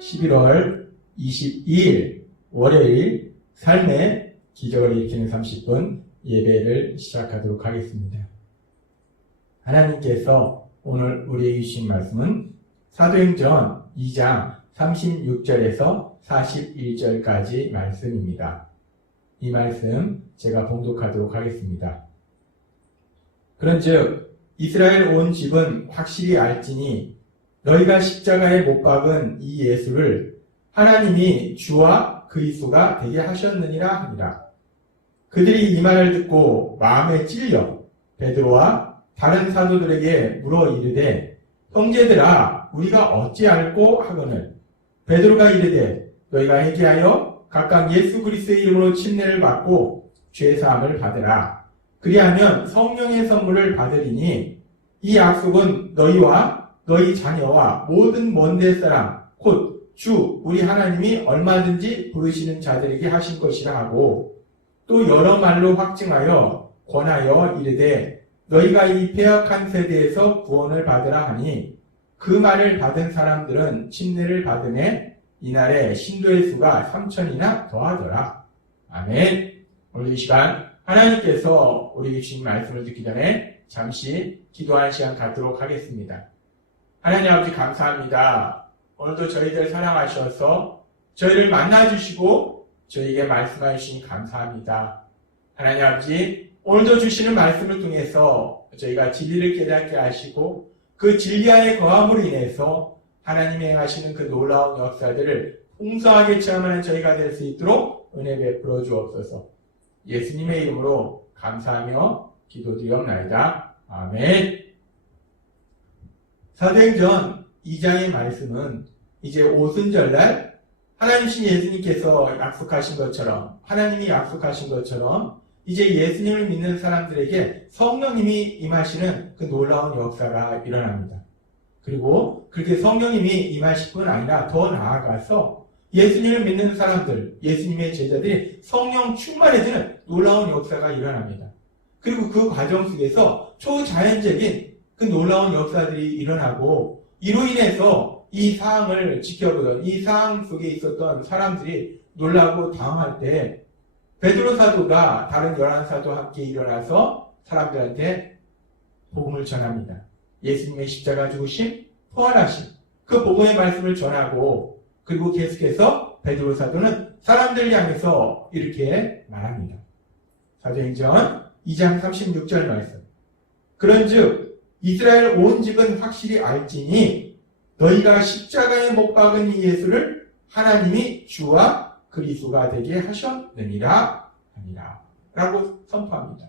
11월 22일 월요일 삶의 기적을 일으키는 30분 예배를 시작하도록 하겠습니다. 하나님께서 오늘 우리에게 주신 말씀은 사도행전 2장 36절에서 41절까지 말씀입니다. 이 말씀 제가 봉독하도록 하겠습니다. 그런즉 이스라엘 온 집은 확실히 알지니 너희가 십자가에 못 박은 이 예수를 하나님이 주와 그리스도가 되게 하셨느니라 하니라. 그들이 이 말을 듣고 마음에 찔려 베드로와 다른 사도들에게 물어 이르되 형제들아 우리가 어찌 알고 하거늘 베드로가 이르되 너희가 회개하여 각각 예수 그리스도의 이름으로 침례를 받고 죄사함을 받으라. 그리하면 성령의 선물을 받으리니 이 약속은 너희와 너희 자녀와 모든 먼데 사람 곧 주 우리 하나님이 얼마든지 부르시는 자들에게 하신 것이라 하고 또 여러 말로 확증하여 권하여 이르되 너희가 이 패역한 세대에서 구원을 받으라 하니 그 말을 받은 사람들은 침례를 받으매 이날에 신도의 수가 3,000이나 더하더라. 아멘. 오늘 이 시간 하나님께서 우리에게 주신 말씀을 듣기 전에 잠시 기도하는 시간 갖도록 하겠습니다. 하나님 아버지 감사합니다. 오늘도 저희들 사랑하셔서 저희를 만나주시고 저희에게 말씀해 주시니 감사합니다. 하나님 아버지 오늘도 주시는 말씀을 통해서 저희가 진리를 깨닫게 하시고 그 진리 안에 거함으로 인해서 하나님이 행하시는 그 놀라운 역사들을 풍성하게 체험하는 저희가 될 수 있도록 은혜 베풀어 주옵소서. 예수님의 이름으로 감사하며 기도드리옵나이다. 아멘. 사도행전 2장의 말씀은 이제 오순절날 하나님신 예수님께서 약속하신 것처럼 하나님이 약속하신 것처럼 이제 예수님을 믿는 사람들에게 성령님이 임하시는 그 놀라운 역사가 일어납니다. 그리고 그렇게 성령님이 임하실 뿐 아니라 더 나아가서 예수님을 믿는 사람들, 예수님의 제자들이 성령 충만해지는 놀라운 역사가 일어납니다. 그리고 그 과정 속에서 초자연적인 그 놀라운 역사들이 일어나고 이로 인해서 이 상황을 지켜보던 이 상황 속에 있었던 사람들이 놀라고 당황할 때 베드로 사도가 다른 11사도와 함께 일어나서 사람들한테 복음을 전합니다. 예수님의 십자가 죽으심, 부활하심 그 복음의 말씀을 전하고 그리고 계속해서 베드로 사도는 사람들을 향해서 이렇게 말합니다. 사도행전 2장 36절 말씀. 그런즉 이스라엘 온 집은 확실히 알지니 너희가 십자가에 못 박은 이 예수를 하나님이 주와 그리스도가 되게 하셨느니라 하니라 라고 선포합니다.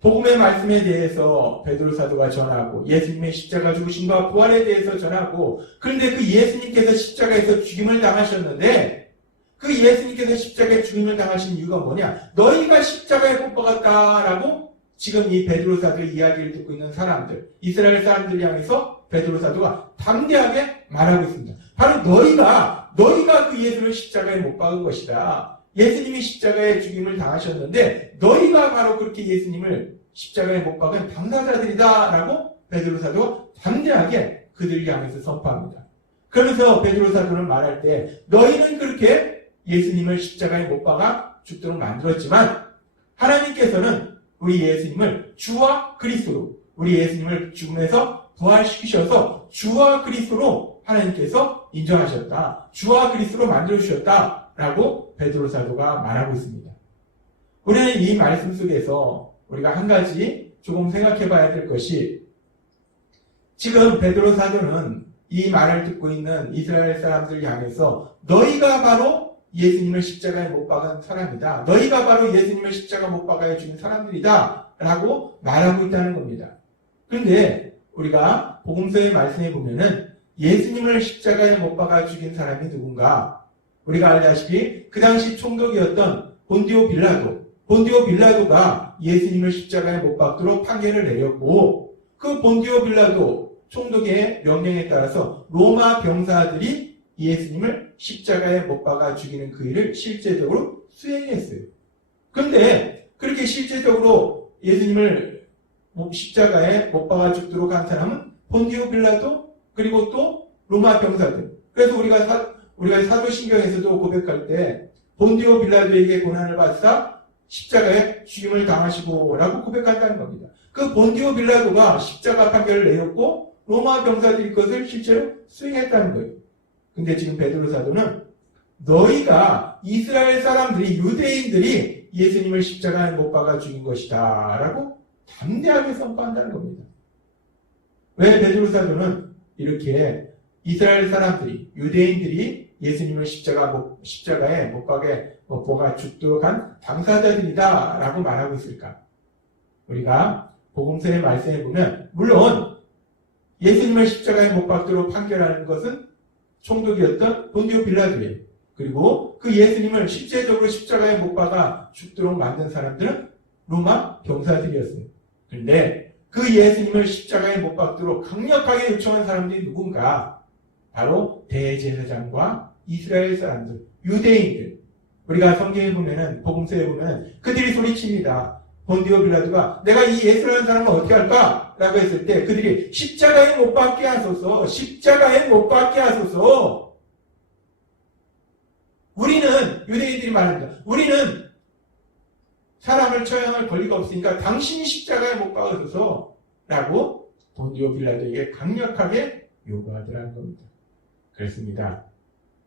복음의 말씀에 대해서 베드로 사도가 전하고 예수님의 십자가 죽으심과 부활에 대해서 전하고 그런데 그 예수님께서 십자가에서 죽임을 당하셨는데 그 예수님께서 십자가에 죽임을 당하신 이유가 뭐냐? 너희가 십자가에 못 박았다라고 지금 이 베드로 사도의 이야기를 듣고 있는 사람들, 이스라엘 사람들을 향해서 베드로 사도가 담대하게 말하고 있습니다. 바로 너희가 그 예수를 십자가에 못 박은 것이다. 예수님이 십자가에 죽임을 당하셨는데 너희가 바로 그렇게 예수님을 십자가에 못 박은 당사자들이다 라고 베드로 사도가 담대하게 그들을 향해서 선포합니다. 그러면서 베드로 사도는 말할 때 너희는 그렇게 예수님을 십자가에 못 박아 죽도록 만들었지만 하나님께서는 우리 예수님을 주와 그리스도로 우리 예수님을 죽음에서 부활시키셔서 주와 그리스도로 하나님께서 인정하셨다. 주와 그리스도로 만들어주셨다. 라고 베드로 사도가 말하고 있습니다. 우리는 이 말씀 속에서 우리가 한 가지 조금 생각해 봐야 될 것이 지금 베드로 사도는 이 말을 듣고 있는 이스라엘 사람들을 향해서 너희가 바로 예수님을 십자가에 못 박은 사람이다. 너희가 바로 예수님을 십자가 못 박아야 죽인 사람들이다. 라고 말하고 있다는 겁니다. 그런데 우리가 복음서의 말씀에 보면은 예수님을 십자가에 못 박아 죽인 사람이 누군가? 우리가 알다시피 그 당시 총독이었던 본디오 빌라도가 예수님을 십자가에 못 박도록 판결을 내렸고 그 본디오 빌라도 총독의 명령에 따라서 로마 병사들이 예수님을 십자가에 못 박아 죽이는 그 일을 실제적으로 수행했어요. 그런데 그렇게 실제적으로 예수님을 십자가에 못 박아 죽도록 한 사람은 본디오 빌라도 그리고 또 로마 병사들 그래서 우리가 사도신경에서도 고백할 때 본디오 빌라도에게 고난을 받사 십자가에 죽임을 당하시고 라고 고백한다는 겁니다. 그 본디오 빌라도가 십자가 판결을 내렸고 로마 병사들이 그것을 실제로 수행했다는 거예요. 근데 지금 베드로 사도는 너희가 이스라엘 사람들이 유대인들이 예수님을 십자가에 못 박아 죽인 것이다 라고 담대하게 선포한다는 겁니다. 왜 베드로 사도는 이렇게 이스라엘 사람들이 유대인들이 예수님을 십자가에 못 박아 죽도록 한 당사자들이다 라고 말하고 있을까? 우리가 복음서의 말씀에 보면 물론 예수님을 십자가에 못 박도록 판결하는 것은 총독이었던 본디오 빌라도예요. 그리고 그 예수님을 실제적으로 십자가에 못 박아 죽도록 만든 사람들은 로마 병사들이었어요. 그런데 그 예수님을 십자가에 못 박도록 강력하게 요청한 사람들이 누군가? 바로 대제사장과 이스라엘 사람들, 유대인들. 우리가 성경에 보면은, 복음서에 보면은 그들이 소리칩니다. 본디오 빌라도가 내가 이 예수라는 사람을 어떻게 할까? 라고 했을 때 그들이 십자가에 못 박게 하소서, 십자가에 못 박게 하소서. 우리는, 유대인들이 말합니다. 우리는 사람을 처형할 권리가 없으니까 당신이 십자가에 못 박아줘서 라고 본디오 빌라도에게 강력하게 요구하더라는 겁니다. 그렇습니다.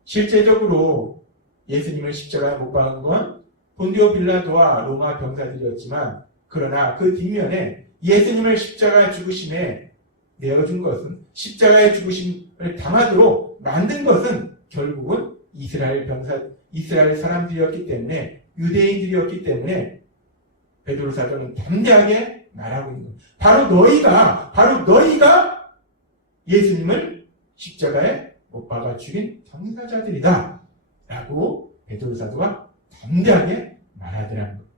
실제적으로 예수님을 십자가에 못 박은 건 본디오 빌라도와 로마 병사들이었지만 그러나 그 뒷면에 예수님을 십자가의 죽으심에 내어준 것은 십자가의 죽으심을 당하도록 만든 것은 결국은 이스라엘 사람들이었기 때문에 유대인들이었기 때문에 베드로 사도는 담대하게 말하고 있는 거예요. 바로 너희가 예수님을 십자가에 못 박아 죽인 당사자들이다 라고 베드로 사도가 담대하게 말하더라는 거예요.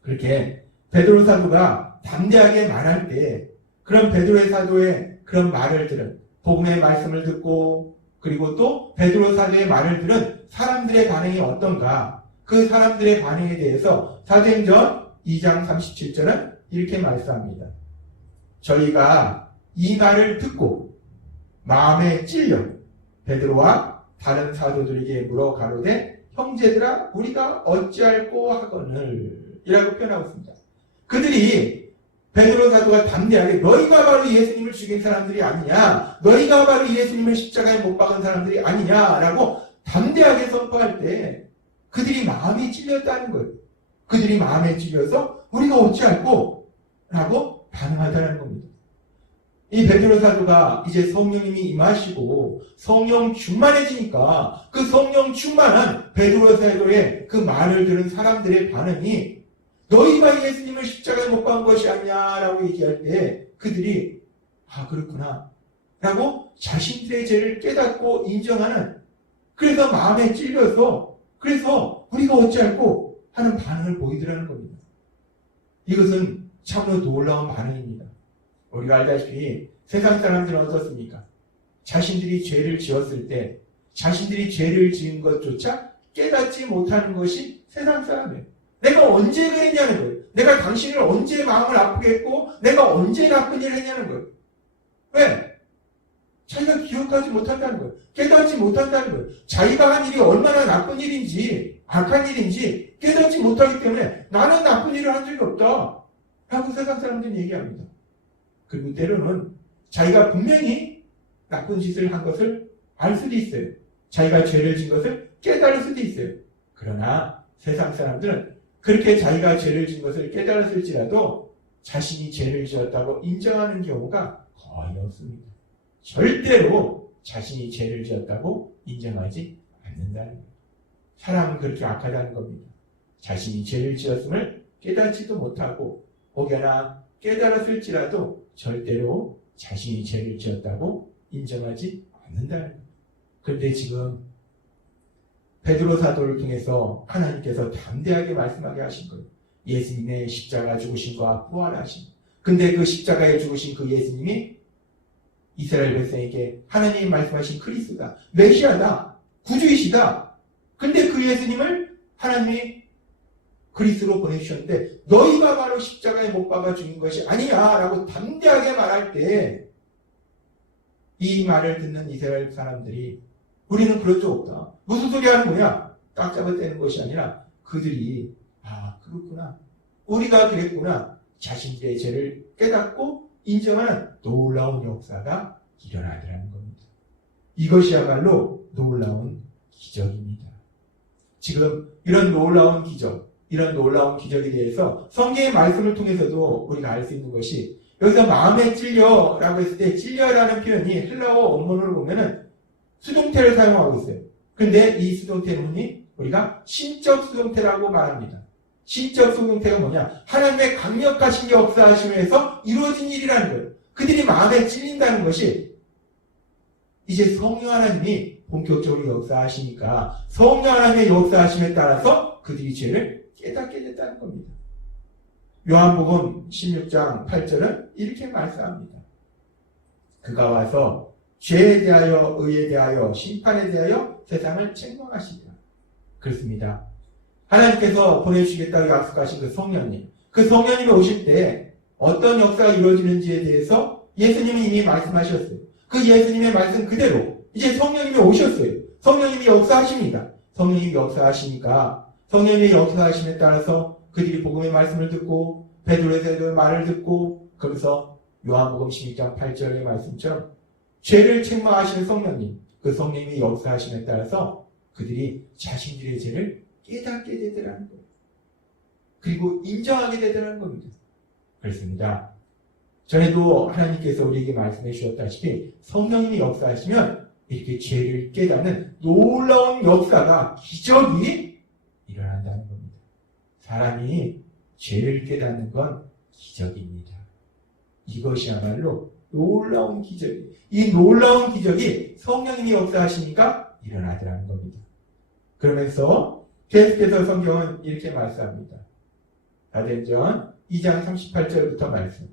그렇게 베드로 사도가 담대하게 말할 때 그런 베드로 사도의 그런 말을 들은 복음의 말씀을 듣고 그리고 또 베드로 사도의 말을 들은 사람들의 반응이 어떤가? 그 사람들의 반응에 대해서 사도행전 2장 37절은 이렇게 말씀합니다. 저희가 이 말을 듣고 마음에 찔려 베드로와 다른 사도들에게 물어 가로되 형제들아 우리가 어찌할꼬 하거늘 이라고 표현하고 있습니다. 그들이 베드로 사도가 담대하게 너희가 바로 예수님을 죽인 사람들이 아니냐, 너희가 바로 예수님을 십자가에 못 박은 사람들이 아니냐라고 담대하게 선포할 때 그들이 마음이 찔렸다는 거예요. 그들이 마음에 찔려서 우리가 어찌할꼬 라고 반응하다는 겁니다. 이 베드로 사도가 이제 성령님이 임하시고 성령 충만해지니까 그 성령 충만한 베드로 사도의 그 말을 들은 사람들의 반응이 너희가 예수님을 십자가에 못 박은 것이 아니냐라고 얘기할 때 그들이 그렇구나 라고 자신들의 죄를 깨닫고 인정하는, 그래서 마음에 찔려서 그래서 우리가 어찌할꼬 하는 반응을 보이더라는 겁니다. 이것은 참으로 놀라운 반응입니다. 우리가 알다시피 세상 사람들은 어떻습니까? 자신들이 죄를 지었을 때 자신들이 죄를 지은 것조차 깨닫지 못하는 것이 세상 사람이에요. 내가 언제 그랬냐는 거예요. 내가 당신을 언제 마음을 아프게 했고 내가 언제 나쁜 일을 했냐는 거예요. 왜? 자기가 기억하지 못한다는 거예요. 깨닫지 못한다는 거예요. 자기가 한 일이 얼마나 나쁜 일인지 악한 일인지 깨닫지 못하기 때문에 나는 나쁜 일을 한 적이 없다 라고 세상 사람들이 얘기합니다. 그리고 때로는 자기가 분명히 나쁜 짓을 한 것을 알 수도 있어요. 자기가 죄를 진 것을 깨달을 수도 있어요. 그러나 세상 사람들은 그렇게 자기가 죄를 진 것을 깨달았을지라도 자신이 죄를 지었다고 인정하는 경우가 거의 없습니다. 절대로 자신이 죄를 지었다고 인정하지 않는다는 거예요. 사람은 그렇게 악하다는 겁니다. 자신이 죄를 지었음을 깨닫지도 못하고 혹여나 깨달았을지라도 절대로 자신이 죄를 지었다고 인정하지 않는다는 거예요. 그런데 지금 베드로 사도를 통해서 하나님께서 담대하게 말씀하게 하신 거예요. 예수님의 십자가 죽으심과 부활하심. 근데 그 십자가에 죽으신 그 예수님이 이스라엘 백성에게 하나님이 말씀하신 그리스도다, 메시아다, 구주이시다. 근데 그 예수님을 하나님이 그리스도로 보내주셨는데 너희가 바로 십자가에 못 박아 죽인 것이 아니냐라고 담대하게 말할 때 이 말을 듣는 이스라엘 사람들이 우리는 그럴 줄 없다. 무슨 소리 하는 거야? 딱 잡아떼는 것이 아니라 그들이 그렇구나. 우리가 그랬구나. 자신들의 죄를 깨닫고 인정하는 놀라운 역사가 일어나더라는 겁니다. 이것이야말로 놀라운 기적입니다. 지금 이런 놀라운 기적에 대해서 성경의 말씀을 통해서도 우리가 알 수 있는 것이 여기서 마음에 찔려라고 했을 때 찔려라는 표현이 헬라어 원문으로 보면은 수동태를 사용하고 있어요. 그런데 이 수동태는 우리가 신적 수동태라고 말합니다. 신적 수동태가 뭐냐? 하나님의 강력하신 역사하심에서 이루어진 일이라는 거예요. 그들이 마음에 찔린다는 것이 이제 성령 하나님이 본격적으로 역사하시니까 성령 하나님의 역사하심에 따라서 그들이 죄를 깨닫게 됐다는 겁니다. 요한복음 16장 8절은 이렇게 말씀합니다. 그가 와서 죄에 대하여 의에 대하여 심판에 대하여 세상을 책망하시리라. 그렇습니다. 하나님께서 보내주시겠다고 약속하신 그 성령님이 오실 때 어떤 역사가 이루어지는지에 대해서 예수님이 이미 말씀하셨어요. 그 예수님의 말씀 그대로 이제 성령님이 오셨어요. 성령님이 역사하십니다. 성령님이 역사하시니까 성령님의 역사하심에 따라서 그들이 복음의 말씀을 듣고 베드로의 말을 듣고 그러면서 요한복음 16장 8절의 말씀처럼 죄를 책망하시는 성령님, 그 성령님이 역사하심에 따라서 그들이 자신들의 죄를 깨닫게 되더라는 거예요. 그리고 인정하게 되더라는 겁니다. 그렇습니다. 전에도 하나님께서 우리에게 말씀해 주셨다시피 성령님이 역사하시면 이렇게 죄를 깨닫는 놀라운 역사가 기적이 일어난다는 겁니다. 사람이 죄를 깨닫는 건 기적입니다. 이것이야말로 놀라운 기적이에요. 이 놀라운 기적이 성령님이 역사하시니까 일어나더라는 겁니다. 그러면서 계속해서 성경은 이렇게 말씀합니다. 사도행전 2장 38절부터 말씀.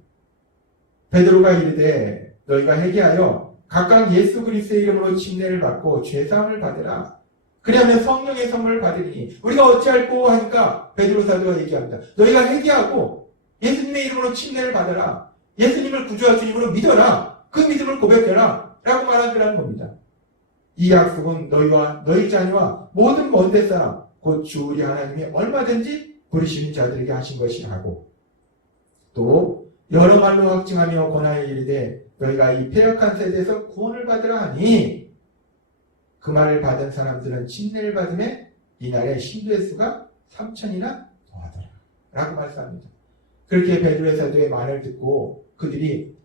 베드로가 이르되 너희가 회개하여 각각 예수 그리스도의 이름으로 침례를 받고 죄사함을 받으라. 그리하면 성령의 선물을 받으리니 우리가 어찌할꼬 하니까 베드로 사도가 얘기합니다. 너희가 회개하고 예수님의 이름으로 침례를 받으라. 예수님을 구주와 주님으로 믿어라. 그 믿음을 고백해라. 라고 말하더라는 겁니다. 이 약속은 너희와 너희 자녀와 모든 먼데 사람 곧 주 우리 하나님이 얼마든지 부르시는 자들에게 하신 것이라고. 또 여러 말로 확증하며 권하여 이르되 너희가 이 패역한 세대에서 구원을 받으라 하니 그 말을 받은 사람들은 침례를 받음에 이날의 신도의 수가 3,000이나 더하더라 라고 말씀합니다. 그렇게 베드로의 사도의 말을 듣고 그들이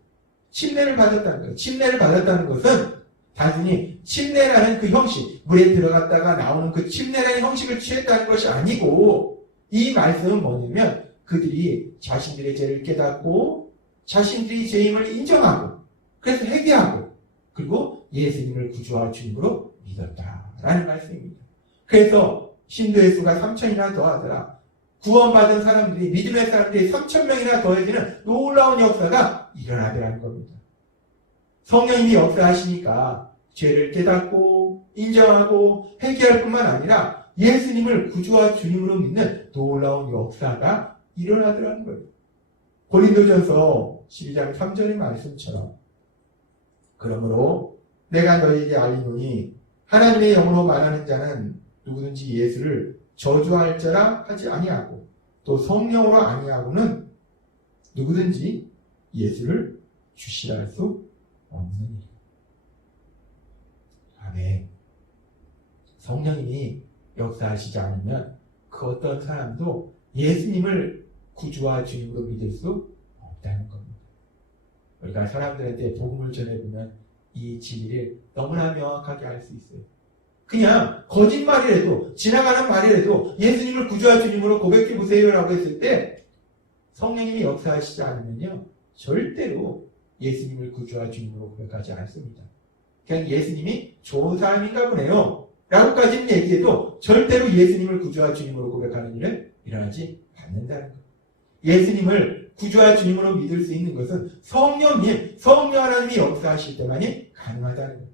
침례를 받았다는 거예요. 침례를 받았다는 것은 단순히 침례라는 그 형식, 물에 들어갔다가 나오는 그 침례라는 형식을 취했다는 것이 아니고 이 말씀은 뭐냐면 그들이 자신들의 죄를 깨닫고 자신들이 죄임을 인정하고 그래서 회개하고 그리고 예수님을 구주와 주님으로 믿었다라는 말씀입니다. 그래서 신도의 수가 3,000이나 더하더라. 구원받은 사람들이 믿음의 사람들이 3,000명이나 더해지는 놀라운 역사가 일어나더라는 겁니다. 성령님이 역사하시니까 죄를 깨닫고 인정하고 회개할 뿐만 아니라 예수님을 구주와 주님으로 믿는 놀라운 역사가 일어나더라는 거예요. 고린도전서 12장 3절의 말씀처럼 그러므로 내가 너희에게 알리노니 하나님의 영으로 말하는 자는 누구든지 예수를 저주할 자라 하지 아니하고 또 성령으로 아니하고는 누구든지 예수를 주시라 할 수 없는 일. 아멘. 성령님이 역사하시지 않으면 그 어떤 사람도 예수님을 구주와 주님으로 믿을 수 없다는 겁니다. 우리가 사람들한테 복음을 전해보면 이 진리를 너무나 명확하게 알 수 있어요. 그냥 거짓말이라도 지나가는 말이라도 예수님을 구주와 주님으로 고백해보세요라고 했을 때 성령님이 역사하시지 않으면요 절대로 예수님을 구주와 주님으로 고백하지 않습니다. 그냥 예수님이 좋은 사람인가 보네요 라고까지는 얘기해도 절대로 예수님을 구주와 주님으로 고백하는 일은 일어나지 않는다는 거예요. 예수님을 구주와 주님으로 믿을 수 있는 것은 성령 하나님이 역사하실 때만이 가능하다는 거예요.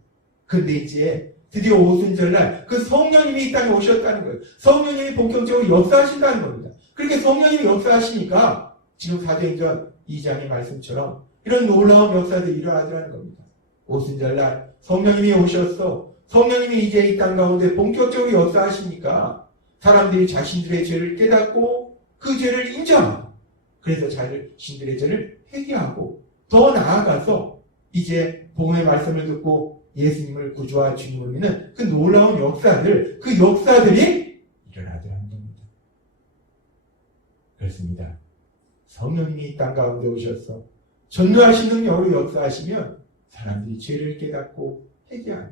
근데 이제 드디어 오순절날 그 성령님이 이 땅에 오셨다는 거예요. 성령님이 본격적으로 역사하신다는 겁니다. 그렇게 성령님이 역사하시니까 지금 사도행전 2장의 말씀처럼 이런 놀라운 역사들이 일어나더라는 겁니다. 오순절날 성령님이 오셨어. 성령님이 이제 이 땅 가운데 본격적으로 역사하시니까 사람들이 자신들의 죄를 깨닫고 그 죄를 인정하고 그래서 자신들의 죄를 회개하고 더 나아가서 이제 복음의 말씀을 듣고 예수님을 구주와 주님으로 믿는 그 놀라운 역사들이 일어나더라는 겁니다. 그렇습니다. 성령님이 이 땅 가운데 오셔서 전도하시는 능력으로 역사하시면 사람들이 죄를 깨닫고 회개하며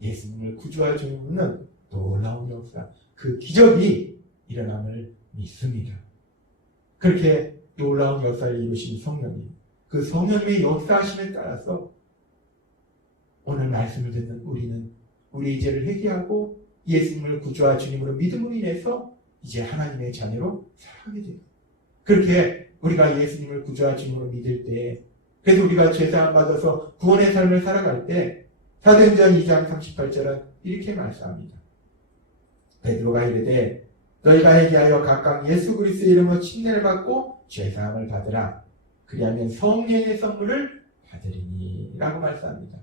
예수님을 구주와 주님으로 믿는 놀라운 역사, 그 기적이 일어남을 믿습니다. 그렇게 놀라운 역사를 이루신 성령님, 그 성령님의 역사하심에 따라서 오늘 말씀을 듣는 우리는 우리의 죄를 회개하고 예수님을 구주와 주님으로 믿음으로 인해서 이제 하나님의 자녀로 살아가게 됩니다. 그렇게 우리가 예수님을 구주와 주님으로 믿을 때, 그래서 우리가 죄사함 받아서 구원의 삶을 살아갈 때 사도행전 2장 38절은 이렇게 말씀합니다. 베드로가 이르되 너희가 회개하여 각각 예수 그리스도의 이름으로 침례를 받고 죄사함을 받으라. 그리하면 성령의 선물을 받으리니 라고 말씀합니다.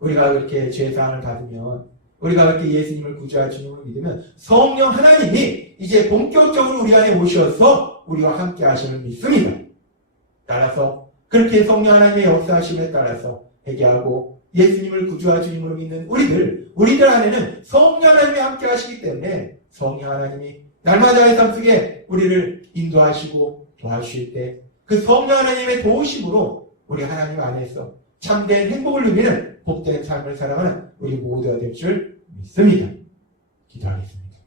우리가 그렇게 죄사함을 받으면, 우리가 그렇게 예수님을 구주와 주님으로 믿으면 성령 하나님이 이제 본격적으로 우리 안에 오셔서 우리와 함께 하심을 믿습니다. 따라서 그렇게 성령 하나님의 역사하심에 따라서 회개하고 예수님을 구주와 주님으로 믿는 우리들 안에는 성령 하나님이 함께 하시기 때문에 성령 하나님이 날마다의 삶 속에 우리를 인도하시고 도와주실 때 그 성령 하나님의 도우심으로 우리 하나님 안에서 참된 행복을 누리는 복된 삶을 살아가는 우리 모두가 될 줄 믿습니다. 기도하겠습니다.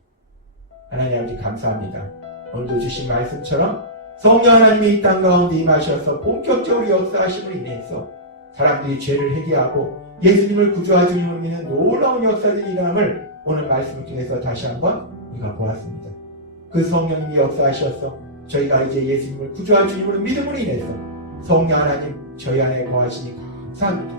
하나님 아버지 감사합니다. 오늘도 주신 말씀처럼 성령 하나님이 이 땅 가운데 임하셔서 본격적으로 역사하심으로 인해서 사람들이 죄를 회개하고 예수님을 구주와 주님으로 믿는 놀라운 역사들이 일어남을 오늘 말씀을 통해서 다시 한번 우리가 보았습니다. 그 성령님이 역사하셔서 저희가 이제 예수님을 구주와 주님으로 믿음으로 인해서 성령 하나님 저희 안에 거하시니 감사합니다.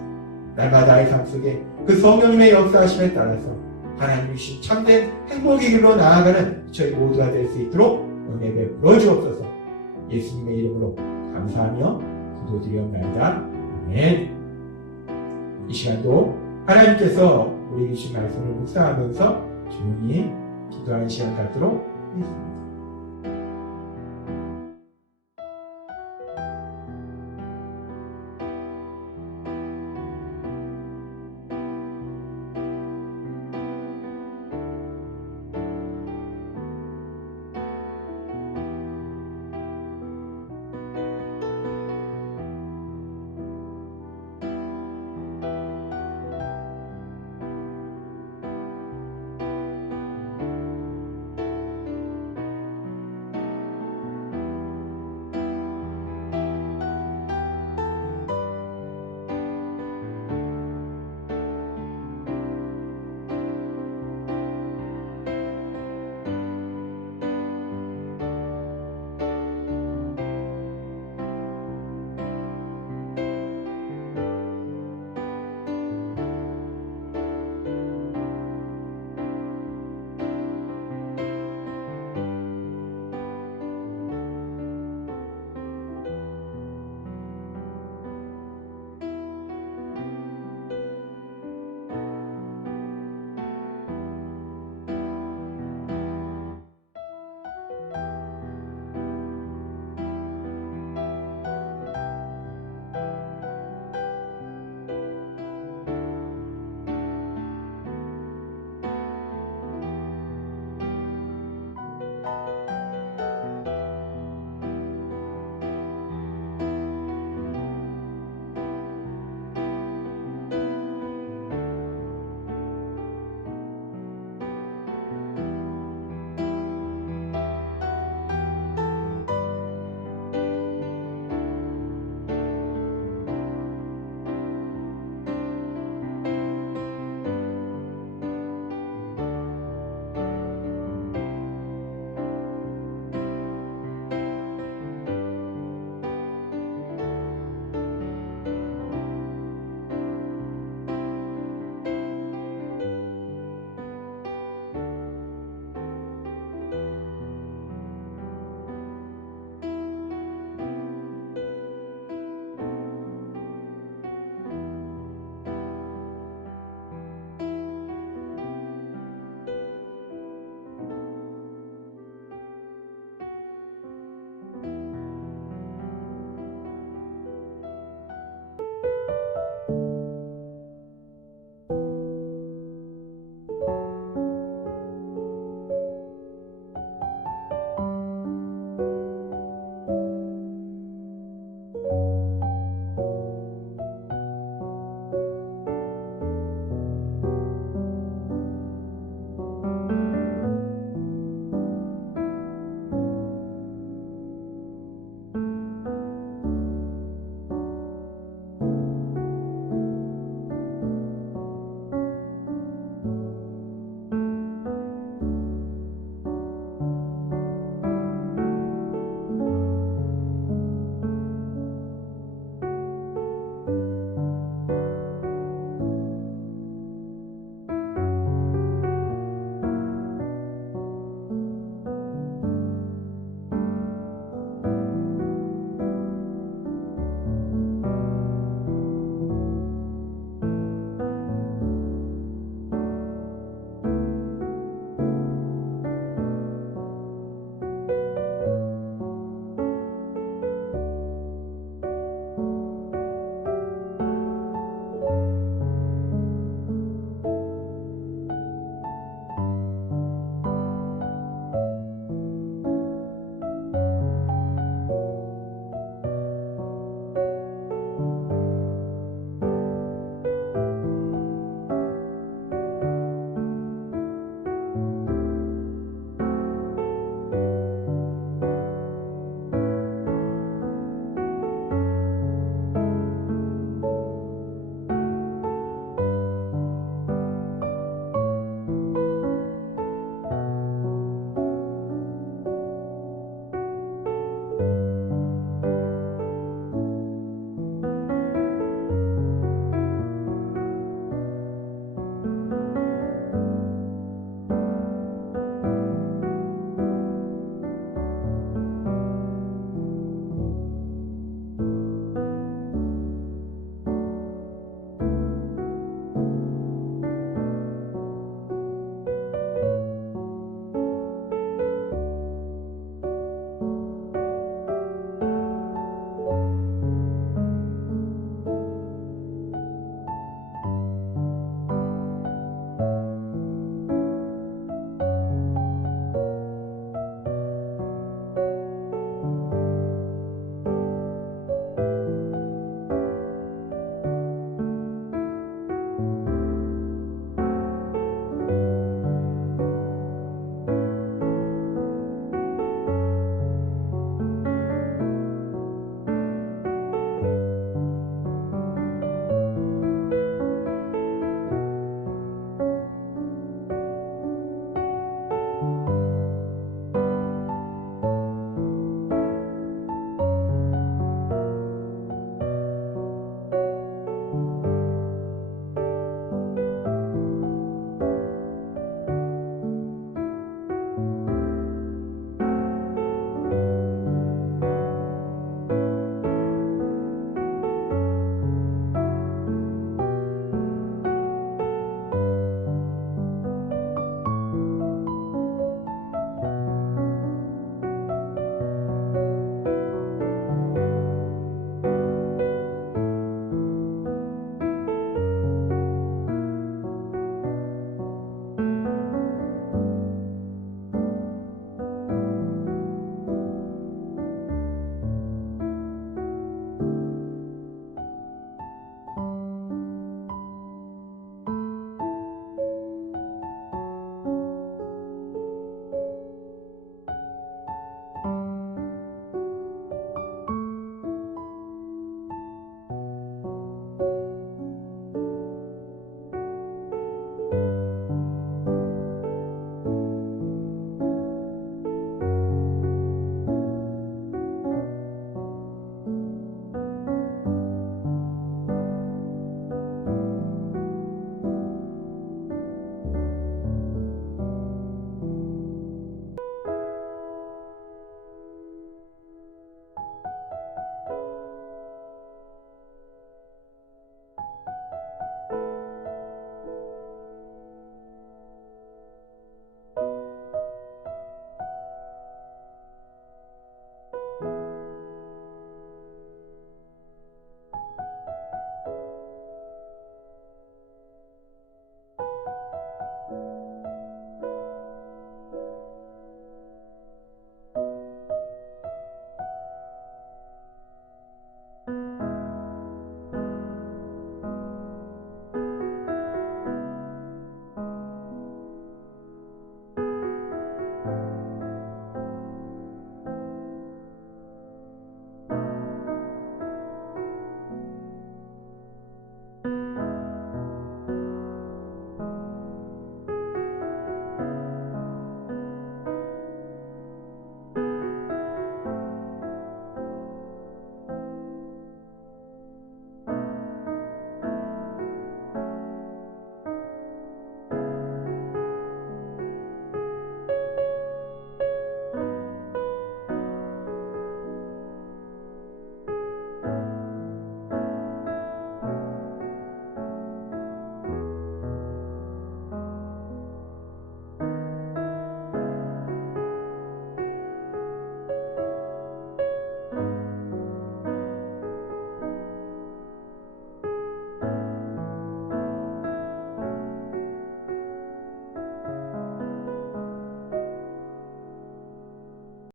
날마다의 삶 속에 그 성령님의 역사하심에 따라서 하나님이 주신 참된 행복의 길로 나아가는 저희 모두가 될 수 있도록 은혜 베풀어 주옵소서. 예수님의 이름으로 감사하며 기도드리옵나이다. 아멘. 이 시간도 하나님께서 우리 주신 말씀을 묵상하면서 조용히 기도하는 시간 갖도록 하겠습니다.